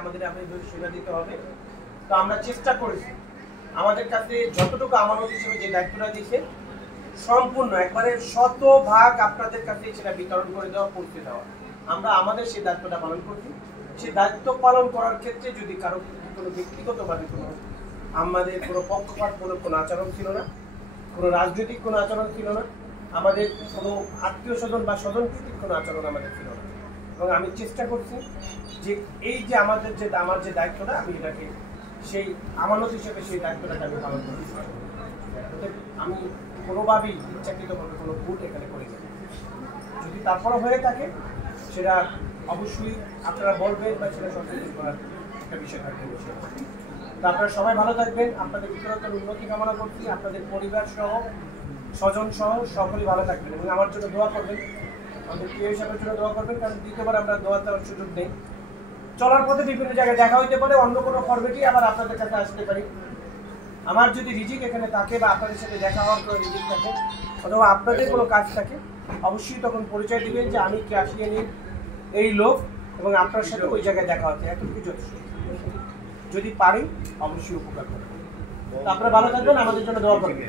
আমাদের সেবা দিতে হবে। তো আমরা চেষ্টা করেছি আমাদের কাছে যতটুকু আমানত হিসেবে যে দায়িত্বটা দিয়েছে সম্পূর্ণ একবারে শতভাগ আপনাদের কাছে সেটা বিতরণ করে দেওয়া, পৌঁছে দেওয়া। আমরা আমাদের সেই দায়িত্বটা পালন করছি। সেই দায়িত্ব পালন করার ক্ষেত্রে যদি কারো কোনো ব্যক্তিগতভাবে কোনো আমাদের কোনো পক্ষপাতমূলক কোনো আচরণ ছিল না, কোনো রাজনৈতিক কোনো আচরণ ছিল না, আমাদের কোনো আত্মীয় স্বজন বা স্বজনপ্রীতিক কোনো আচরণ আমাদের ছিল না। এবং আমি চেষ্টা করছি যে এই যে আমার যে দায়িত্বটা, আমি এটাকে সেই আমানত হিসেবে সেই দায়িত্বটাকে আমি পালন করছি। আমি কোনোভাবেই ইচ্ছাকৃতভাবে কোনো ভুল এখানে করি না। যদি তারপরও হয়ে থাকে সেটা অবশ্যই আপনারা বলবেন বা সেটা সংশোধন করার একটা বিষয় থাকবে। তো আপনারা সবাই ভালো থাকবেন, আপনাদের ভিতরকার উন্নতি কামনা করছি, আপনাদের পরিবার সহ স্বজন সহ সকলেই ভালো থাকবেন এবং আমার জন্য দোয়া করবেন, আমাদের প্রিয় হিসাবের জন্য দোয়া করবেন। কারণ দ্বিতীয়বার আমরা দোয়া দেওয়ার সুযোগ নেই। চলার পথে বিভিন্ন জায়গায় দেখা হইতে পারে, অন্য কোনো ফরম্যাটেই আবার আপনাদের কাছে আসতে পারি। আমার যদি রিজিক এখানে থাকে বা আপনাদের সাথে দেখা হওয়ার কোনো রিজিক থাকে অথবা আপনাদের কোনো কাজ থাকে, অবশ্যই তখন পরিচয় দিবেন যে আমি কি আসিয়ে নিই এই লোক এবং আপনার সাথে ওই জায়গায় দেখা হচ্ছে, এতটুকু যথেষ্ট। যদি পারি অবশ্যই উপকার করবেন। আপনারা ভালো থাকবেন, আমাদের জন্য দোয়া করবেন।